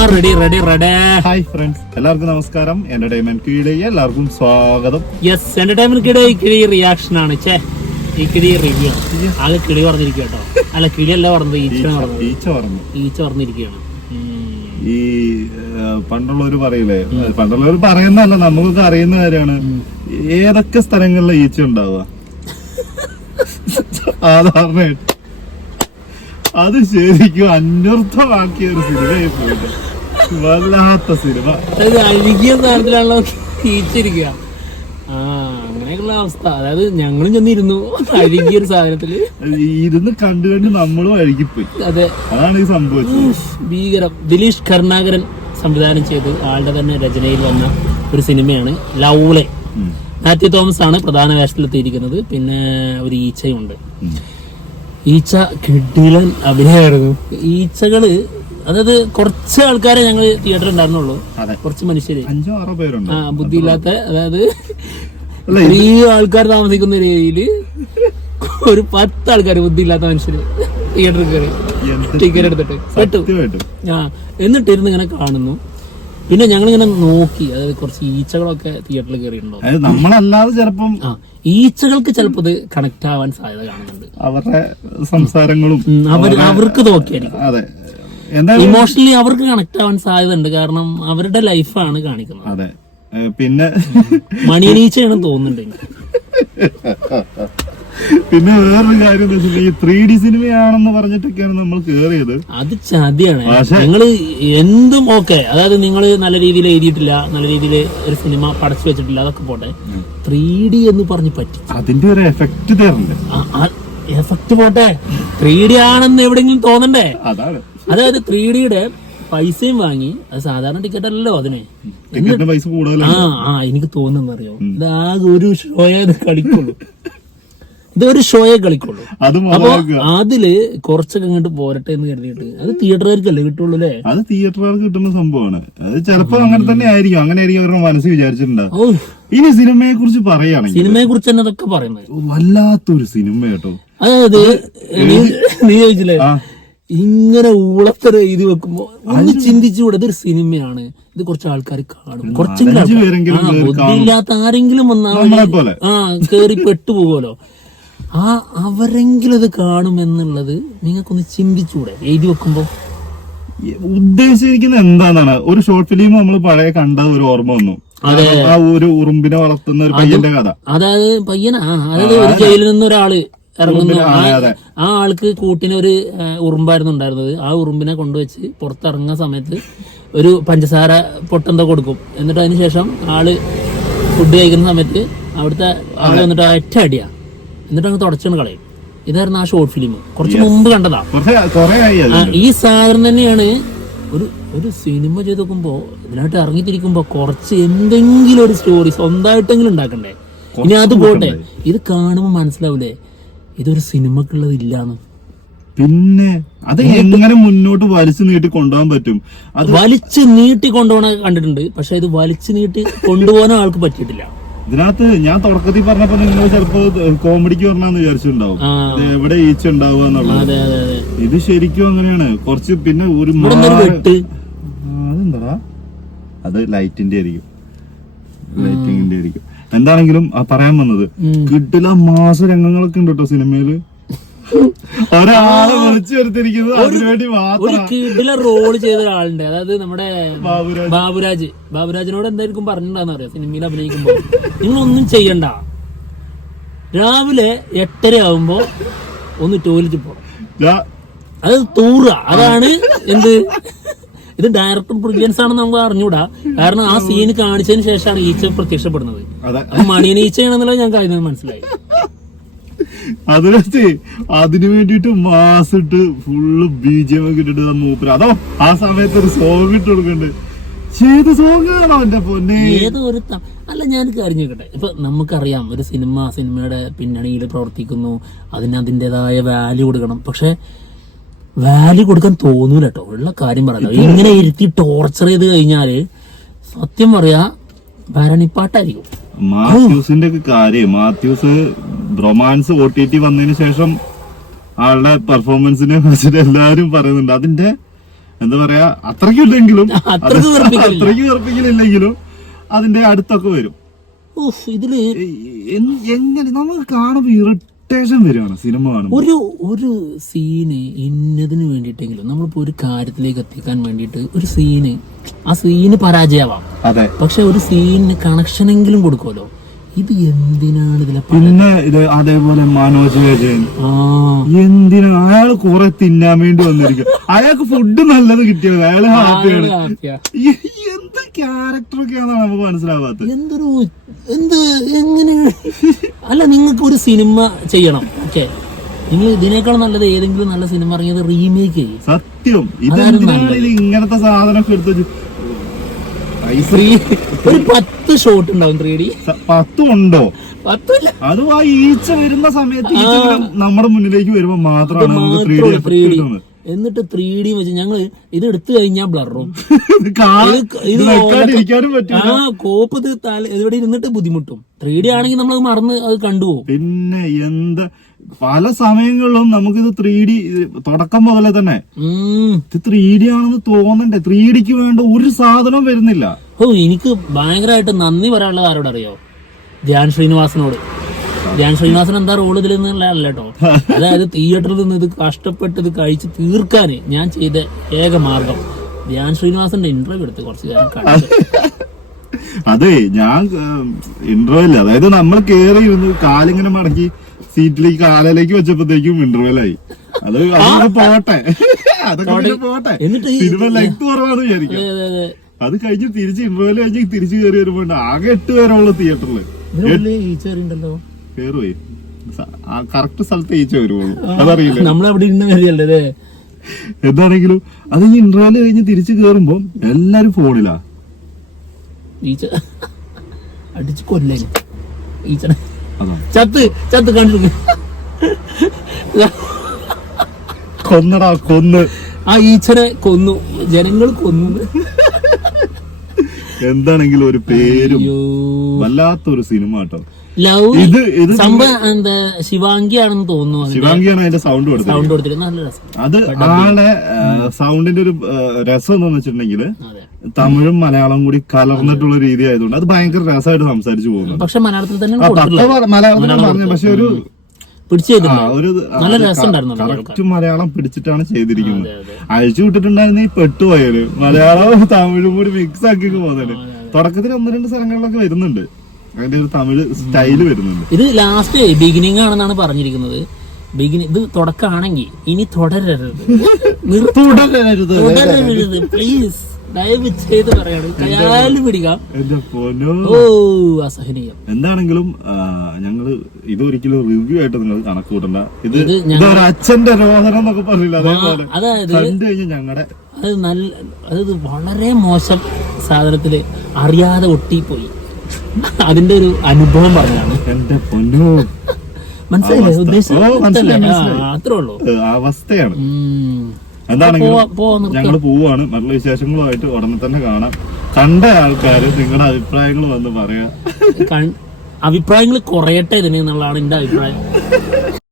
Ready ready ready. Hi friends, എല്ലാവർക്കും നമസ്കാരം. Entertainment കീഴിലേക്ക് എല്ലാവർക്കും സ്വാഗതം. യെസ്, എന്റർടൈൻമെന്റ് കിളി റിയാക്ഷൻ ആണ്. ഈ കിളി റിവ്യൂ ആകെ കിളി പറഞ്ഞിരിക്കുക കേട്ടോ. അല്ല, കിളിയല്ല പറഞ്ഞത്, ഈച്ച പറഞ്ഞിരിക്കുകയാണ്. ഈ പണ്ടുള്ളവർ പറയില്ലേ, പണ്ടുള്ളവർ പറയുന്നതല്ല, നമുക്കൊക്കെ അറിയുന്ന കാര്യമാണ്. ഏതൊക്കെ സ്ഥലങ്ങളിലെ ഈച്ച ഉണ്ടാവുക സാധാരണയായിട്ട് അത് ശരിക്കും അന്വർത്ഥമാക്കിയ ഒരു സിനിമയായി പോയിട്ട്, വല്ലാത്ത സിനിമ. അഴുകിയ സാധനത്തിലാണല്ലോ ഈച്ചിരിക്കുക. അങ്ങനെയൊക്കെയുള്ള അവസ്ഥ. അതായത് ഞങ്ങളും ചെന്നിരുന്നു അഴുകിയ ഒരു സാധനത്തില് ഇരുന്ന് കണ്ടു നമ്മളും അഴുകിപ്പോയി. അതെ, അതാണ് ഈ സംഭവിച്ചത്. ഭീകരം. ദിലീഷ് കരുണാകരൻ സംവിധാനം ചെയ്ത് ആളുടെ തന്നെ രചനയിൽ വന്ന ഒരു സിനിമയാണ് ലൗളെ. മാത്യു തോമസ് ആണ് പ്രധാന വേഷത്തിലെത്തിയിരിക്കുന്നത്. പിന്നെ ഒരു ഈച്ചയുണ്ട്. ഈച്ച കിടിലൻ അഭിനയമായിരുന്നു. ഈച്ചകള്, അതായത് കുറച്ച് ആൾക്കാരെ ഞങ്ങൾ തിയേറ്ററിൽ ഉണ്ടായിരുന്നുള്ളൂ. കുറച്ച് മനുഷ്യര്, 5-6 പേരുണ്ട് ബുദ്ധിയില്ലാത്ത, അതായത് ഈ ആൾക്കാർ താമസിക്കുന്ന ഏരിയയില് ഒരു 10 ആൾക്കാർ ബുദ്ധിയില്ലാത്ത മനുഷ്യര് തിയേറ്ററിൽ കയറി ടിക്കറ്റ് എടുത്തിട്ട് പെട്ടു. എന്നിട്ടിരുന്ന് ഇങ്ങനെ കാണുന്നു. പിന്നെ ഞങ്ങളിങ്ങനെ നോക്കി, അതായത് കുറച്ച് ഈച്ചകളൊക്കെ തിയേറ്ററിൽ കയറിയിട്ടുണ്ടോ. നമ്മളല്ലാതെ ചിലപ്പം ഈച്ചകൾക്ക് ചിലപ്പോൾ ഇത് കണക്ട് ആവാൻ സാധ്യത കാണുന്നുണ്ട്. അവരുടെ സംസാരങ്ങളും അവർക്ക് നോക്കിയായിരിക്കും. അതെ, ഇമോഷണലി അവർക്ക് കണക്ട് ആവാൻ സാധ്യത ഉണ്ട്. കാരണം അവരുടെ ലൈഫാണ് കാണിക്കുന്നത്. അതെ. പിന്നെ മണിയനീച്ചയാണ് തോന്നുന്നുണ്ട്. പിന്നെ വേറൊരു കാര്യം എന്താ വെച്ചാൽ, ഈ 3D സിനിമയാണെന്ന് പറഞ്ഞിട്ടൊക്കെയാണ് നമ്മൾ കേറിയത്. അത് ചതിയാണ്. നിങ്ങള് എന്തും ഓക്കെ, അതായത് നിങ്ങൾ നല്ല രീതിയിൽ എഴുതിയിട്ടില്ല, നല്ല രീതിയിൽ ഒരു സിനിമ പടച്ചു വെച്ചിട്ടില്ല, അതൊക്കെ പോട്ടെ. 3D എന്ന് പറഞ്ഞ് പറ്റി അതിന്റെ ഒരു എഫക്ട് തരണ്ടേ. എഫക്ട് പോട്ടെ, 3D ആണെന്ന് എവിടെയെങ്കിലും തോന്നണ്ടേ. അതാണ്. അതായത് 3Dയുടെ പൈസയും വാങ്ങി, അത് സാധാരണ ടിക്കറ്റ് അല്ലല്ലോ അതിന്. പൈസ കൂടുതലാണ്. എനിക്ക് തോന്നുന്നറിയോ, ഇത് ആകെ ഒരു ഷോയെ കളിക്കുള്ളൂ. ഇതൊരു ഷോയെ കളിക്കുള്ളൂ. അപ്പൊ അതില് കുറച്ചൊക്കെ ഇങ്ങോട്ട് പോരട്ടെ എന്ന് കരുതിയിട്ട്, അത് തിയേറ്ററുകാർക്കല്ലേ കിട്ടുള്ളൂ അല്ലേ. അത് തിയേറ്ററുകാർക്ക് കിട്ടുന്ന സംഭവമാണ്. അത് ചിലപ്പോ അങ്ങനെ തന്നെ ആയിരിക്കും. അങ്ങനെ ആയിരിക്കും അവരുടെ മനസ്സിൽ വിചാരിച്ചിട്ടുണ്ടാവും. ഇനി സിനിമയെ കുറിച്ച് പറയുകയാണെങ്കിൽ, സിനിമയെ കുറിച്ച് തന്നെ അതൊക്കെ പറയുന്നത് വല്ലാത്തൊരു സിനിമ കേട്ടോ. അതായത് നീ ചോദിച്ചില്ലേ, ഇങ്ങനെ ഊളത്തര എഴുതി വെക്കുമ്പോ ഒന്ന് ചിന്തിച്ചുകൂടെ, ഇതൊരു സിനിമയാണ്, ഇത് കുറച്ച് ആൾക്കാർ കാണും, കുറച്ചെങ്കിലും ബുദ്ധിയില്ലാത്ത ആരെങ്കിലും വന്നാൽ കേറി പെട്ടുപോകുമല്ലോ. അവരെങ്കിലും ഇത് കാണുമെന്നുള്ളത് നിങ്ങൾക്കൊന്ന് ചിന്തിച്ചൂടെ എഴുതി വെക്കുമ്പോ. ഉദ്ദേശിച്ചിരിക്കുന്നത് എന്താണെന്നാണ്, ഒരു ഷോർട്ട് ഫിലിം നമ്മൾ പഴയ കണ്ട ഒരു ഓർമ്മ വന്നു. ആ ഒരു ഉറുമ്പിനെ വളർത്തുന്ന ഒരു പയ്യന്റെ കഥ. അതായത് അതായത് ഒരു ജയിലിൽ നിന്ന് ഒരാള് ഇറങ്ങുന്നു. ആ ആൾക്ക് കൂട്ടിന് ഒരു ഉറുമ്പായിരുന്നു ഉണ്ടായിരുന്നത്. ആ ഉറുമ്പിനെ കൊണ്ടുവച്ച് പുറത്തിറങ്ങുന്ന സമയത്ത് ഒരു പഞ്ചസാര പൊട്ടെന്തോ കൊടുക്കും. എന്നിട്ട് അതിനുശേഷം ആള് ഫുഡ് കഴിക്കുന്ന സമയത്ത് അവിടുത്തെ ആള് വന്നിട്ട് ഒറ്റ അടിയാ, എന്നിട്ട് അങ്ങ് തുടച്ചാണ് കളയും. ഇതായിരുന്നു ആ ഷോർട്ട് ഫിലിം. കുറച്ച് മുമ്പ് കണ്ടതാ. ഈ സാധനം തന്നെയാണ് ഒരു സിനിമ ചെയ്ത് നോക്കുമ്പോ, ഇതിനായിട്ട് ഇറങ്ങിത്തിരിക്കുമ്പോ കുറച്ച് എന്തെങ്കിലും ഒരു സ്റ്റോറി സ്വന്തമായിട്ടെങ്കിലും ഉണ്ടാക്കണ്ടേ. ഇനി അത് പോട്ടെ, ഇത് കാണുമ്പോ മനസ്സിലാവൂലേ ഇതൊരു സിനിമക്കുള്ളത് ഇല്ലാന്ന്. പിന്നെ അത് എങ്ങനെ മുന്നോട്ട് വലിച്ചു നീട്ടി കൊണ്ടുപോകാൻ പറ്റും? വലിച്ചു നീട്ടി കൊണ്ടുപോകണ കണ്ടിട്ടുണ്ട്, പക്ഷെ ഇത് വലിച്ചു നീട്ടി കൊണ്ടുപോകാൻ ആൾക്ക് പറ്റിയിട്ടില്ല. ഇതിനകത്ത് ഞാൻ തുടക്കത്തിൽ പറഞ്ഞപ്പോ നിങ്ങൾ ചിലപ്പോ കോമഡിക്ക് പറഞ്ഞാന്ന് വിചാരിച്ചിട്ടുണ്ടാവും, എവിടെ ഈച്ച ഉണ്ടാവുക എന്നുള്ളത്. ഇത് ശരിക്കും അങ്ങനെയാണ്. കുറച്ച് പിന്നെ ഒരു അതെന്താ, അത് ലൈറ്റിന്റെ ആയിരിക്കും, ലൈറ്റിങ്ങിന്റെ ആയിരിക്കും. എന്താണെങ്കിലും പറയാൻ വന്നത്, കിട്ടില്ല മാസ രംഗങ്ങളൊക്കെ ഉണ്ട് കേട്ടോ സിനിമയില്. ഒരാളെ വിളിച്ചു വരുത്തിരിക്കുന്നത് അതിനുവേണ്ടി മാത്രം. റോള് ചെയ്ത ഒരാളുണ്ട്, അതായത് നമ്മുടെ ബാബുരാജിനോട് എന്തായിരിക്കും പറഞ്ഞിട്ടുണ്ടാന്ന് അറിയാം. സിനിമയിൽ അഭിനയിക്കുമ്പോ നിങ്ങളൊന്നും ചെയ്യണ്ട, രാവിലെ 8:30 ആവുമ്പോ ഒന്ന് ടോയ്ലറ്റിൽ പോകണം, അത് തൂറുക. അതാണ് എന്ത്, ഇത് ഡയറക്ടർ ബ്രില്യൻസ് ആണെന്ന് നമുക്ക് അറിഞ്ഞൂടാ. കാരണം ആ സീന് കാണിച്ചതിന് ശേഷമാണ് ഈച്ച പ്രത്യക്ഷപ്പെടുന്നത്. അപ്പൊ മണിയൻ ഈച്ചയാണെന്നുള്ളത് ഞങ്ങൾക്ക് അതിന് മനസ്സിലായി. അതിനു വേണ്ടിട്ട് മാസിട്ട് ഫുള്ള് BGM ഒക്കെ ഇട്ടിട്ട് മൂപ്പര് അതോ ആ സമയത്ത് ഒരു സോങ് ഇട്ട് കൊടുക്കണ്ട്. ചെയ്ത സോങ് ആണോ എന്റെ പൊന്നെ. ഏതൊരു അല്ല, ഞാൻ കാര്യം ചോദിക്കട്ടെ. ഇപ്പൊ നമുക്കറിയാം ഒരു സിനിമയുടെ പിന്നണിയിൽ പ്രവർത്തിക്കുന്നു, അതിൻ്റെതായ വാല്യൂ കൊടുക്കണം. പക്ഷെ വാല്യൂ കൊടുക്കാൻ തോന്നൂല കേട്ടോ. ഉള്ള കാര്യം പറയാലോ, ഇങ്ങനെ ഇരുത്തി ടോർച്ചർ ചെയ്ത് കഴിഞ്ഞാല് സത്യം പറയാ ഭരണിപ്പാട്ടായിരിക്കും. മാത്യൂസിന്റെ ഒക്കെ കാര്യം, മാത്യൂസ് റൊമാൻസ് OTT വന്നതിന് ശേഷം ആളുടെ പെർഫോമൻസിനെ കുറിച്ചിട്ട് എല്ലാരും പറയുന്നുണ്ട്. അതിന്റെ എന്താ പറയാ അത്രയ്ക്കില്ലെങ്കിലും അത്രയ്ക്ക് വെറുപ്പിക്കലില്ല. അത്രയ്ക്ക് വെറുപ്പിക്കലില്ലെങ്കിലും അതിന്റെ അടുത്തൊക്കെ വരും. ഉഫ്, ഇതില് എങ്ങനെ നമുക്ക് കാണുമ്പോ ഇറിറ്റേഷൻ വരികയാണ് സിനിമ കാണുമ്പോ. ഒരു സീന് ഇന്നതിന് വേണ്ടിയിട്ടെങ്കിലും നമ്മളിപ്പോ ഒരു കാര്യത്തിലേക്ക് എത്തിക്കാൻ വേണ്ടിയിട്ട് ഒരു സീന്, ആ സീന് പരാജയമാവാം, അതെ, പക്ഷെ ഒരു സീനിന് കണക്ഷനെങ്കിലും കൊടുക്കുമല്ലോ. ഇത് എന്തിനാണ് ഇതിലെ പിന്നെ ഇത് അതേപോലെ മനോജ് വിജയൻ എന്തിനാ അയാള് കുറെ തിന്നാൻ വേണ്ടി വന്നിരിക്കും. അയാൾക്ക് ഫുഡ് നല്ലത് കിട്ടിയത് അയാള് ഹാപ്പിയാണ്. എന്ത് ക്യാരക്ടറൊക്കെയാണെന്നാണ് നമുക്ക് മനസ്സിലാവാത്തത്. എങ്ങനെ അല്ല, നിങ്ങൾക്ക് ഒരു സിനിമ ചെയ്യണം, ഓക്കെ, നിങ്ങൾ ഇതിനേക്കാൾ നല്ലത് ഏതെങ്കിലും നല്ല സിനിമ ഇറങ്ങിയത് റീമേക്ക് ചെയ്യും. സത്യം ഇതെന്തിനാണ് ഇങ്ങനത്തെ സാധനമൊക്കെ എടുത്ത് ഒരു 10 ഷോട്ട് ഉണ്ടാവും 3D. 10 ഉണ്ടോ? 10 ഇല്ല. അതും ആ ഈച്ച വരുന്ന സമയത്ത് ഈച്ച നമ്മുടെ മുന്നിലേക്ക് വരുമ്പോ മാത്രമാണ് നമുക്ക് 3D കിട്ടുന്നത്. എന്നിട്ട് 3D വെച്ച് ഞങ്ങള് ഇത് എടുത്തു കഴിഞ്ഞാൽ ബ്ലറും കോപ്പ് ഇവിടെ ഇരുന്നിട്ട് ബുദ്ധിമുട്ടും. 3D ആണെങ്കിൽ നമ്മൾ മറന്ന് അത് കണ്ടുപോകും. പിന്നെ എന്ത് പല സമയങ്ങളിലും നമുക്കിത് 3D തുടക്കം മുതലേ തന്നെ ഇത് 3D ആണെന്ന് തോന്നണ്ടേ. 3Dക്ക് വേണ്ട ഒരു സാധനവും വരുന്നില്ല. എനിക്ക് ഭയങ്കരമായിട്ട് നന്ദി പറയാനുള്ളത് ആരോടറിയോ? ധ്യാൻ ശ്രീനിവാസനോട്. ധ്യാൻ ശ്രീനിവാസൻ എന്താ റോൾ ഇതിൽ നിന്നുള്ള കേട്ടോ. അതായത് തിയേറ്ററിൽ നിന്ന് ഇത് കഷ്ടപ്പെട്ട് ഇത് കഴിച്ച് തീർക്കാന് ഞാൻ ചെയ്ത ഏക മാർഗം ധ്യാൻ ശ്രീനിവാസന്റെ ഇന്റർവ്യൂ എടുത്ത് കുറച്ച് നേരം കണ്ടു. അതെ, ഞാൻ ഇന്റർവ്യൂ ഇല്ല, അതായത് നമ്മൾ കേറി ഇരുന്ന് കാലിങ്ങനെ മടക്കി സീറ്റിലേക്ക് കാലിലേക്ക് വെച്ചപ്പോഴത്തേക്കും ഇന്റർവ്യൂലായി. അതൊക്കെ പോട്ടെ, അതൊക്കെ പോട്ടെ. സിനിമ ലെങ്ത് കുറവാന്ന് വിചാരിക്കും. അത് കഴിഞ്ഞ് തിരിച്ച് ഇന്റർവ്യൂ കഴിഞ്ഞ് തിരിച്ചു കയറി വരുമ്പോ ആകെ 8 പേരുള്ളൂ തിയേറ്ററില്. കേറുപോയി കറക്റ്റ് സ്ഥലത്ത് ഈച്ച വരുവുള്ളൂ, അതറിയില്ല. നമ്മളവിടെ ഇരുന്ന കാര്യല്ലേ. എന്താണെങ്കിലും അത് ഈ ഇന്റർവ്യൂ കഴിഞ്ഞ് തിരിച്ചു കയറുമ്പോ എല്ലാരും ഫോണിലാ. ഈച്ച അടിച്ചു കൊല്ലേ ഈച്ചനെ ചത്ത് കണ്ടു കൊന്നടാ കൊന്ന് ആ ഈച്ചനെ കൊന്നു, ജനങ്ങൾ കൊന്നു. എന്താണെങ്കിലും ഒരു പേരും വല്ലാത്തൊരു സിനിമ കേട്ടോ. ഇത് സംഭവം എന്താ ശിവാംഗി ആണെന്ന് തോന്നുന്നു. ശിവാംഗിയാണ് അതിന്റെ സൗണ്ട് കൊടുത്തത്. നല്ല രസം. അത് ആളുടെ സൗണ്ടിന്റെ ഒരു രസം എന്താന്ന് വെച്ചിട്ടുണ്ടെങ്കിൽ തമിഴും മലയാളം കൂടി കലർന്നിട്ടുള്ള രീതി ആയതുകൊണ്ട് അത് ഭയങ്കര രസമായിട്ട് സംസാരിച്ചു പോകുന്നു. പക്ഷെ മലയാളത്തിൽ തന്നെ മലയാളത്തിലാണ് പറഞ്ഞു, പക്ഷെ ഒരു നല്ല രസമുണ്ടായിരുന്നു. കറക്റ്റ് മലയാളം പിടിച്ചിട്ടാണ് ചെയ്തിരിക്കുന്നത്. അഴിച്ചു വിട്ടിട്ടുണ്ടായിരുന്ന ഈ പെട്ടുപോയാല് മലയാളവും തമിഴും കൂടി മിക്സ് ആക്കി പോകുന്നുണ്ട്. തുടക്കത്തിൽ 1-2 സ്ഥലങ്ങളിലൊക്കെ വരുന്നുണ്ട് അതിന്റെ ഒരു തമിഴ് സ്റ്റൈല് വരുന്നുണ്ട്. ഇത് ലാസ്റ്റ് ബിഗിനിങ് ആണെന്നാണ് പറഞ്ഞിരിക്കുന്നത്. ഇത് തുടക്കമാണെങ്കിൽ ഇനി തുടരരുത് പ്ലീസ്, ദയവ് ചെയ്ത് പറയാണ്, കയ്യാലും പിടിക്കാം. അസഹനീയം. എന്താണെങ്കിലും ഞങ്ങള് ഇതൊരിക്കലും റിവ്യൂ ആയിട്ട് നിങ്ങൾ കണക്ക് കൂട്ടണ്ട. ഇത് അച്ഛന്റെ രോദനം എന്നൊക്കെ പറഞ്ഞില്ല, അതേപോലെ അതായത് ഞങ്ങളുടെ അത് വളരെ മോശം സാധനത്തില് അറിയാതെ ഒട്ടിപ്പോയി. അതിന്റെ ഒരു അനുഭവം പറഞ്ഞതാണ്. എന്റെ പൊന്നോ, മനസ്സിലായില്ലേ ഉദ്ദേശം? അത്രേ ഉള്ളൂ, അവസ്ഥയാണ്. എന്താണെങ്കിലും ഞങ്ങൾ പോവാണ്. നല്ല വിശേഷങ്ങളുമായിട്ട് ഉടനെ തന്നെ കാണാം. കണ്ട ആൾക്കാര് നിങ്ങളുടെ അഭിപ്രായങ്ങൾ വന്ന് പറയാം. അഭിപ്രായങ്ങൾ കുറയട്ടെ ഇതിന് എന്നുള്ളതാണ് എന്റെ അഭിപ്രായം.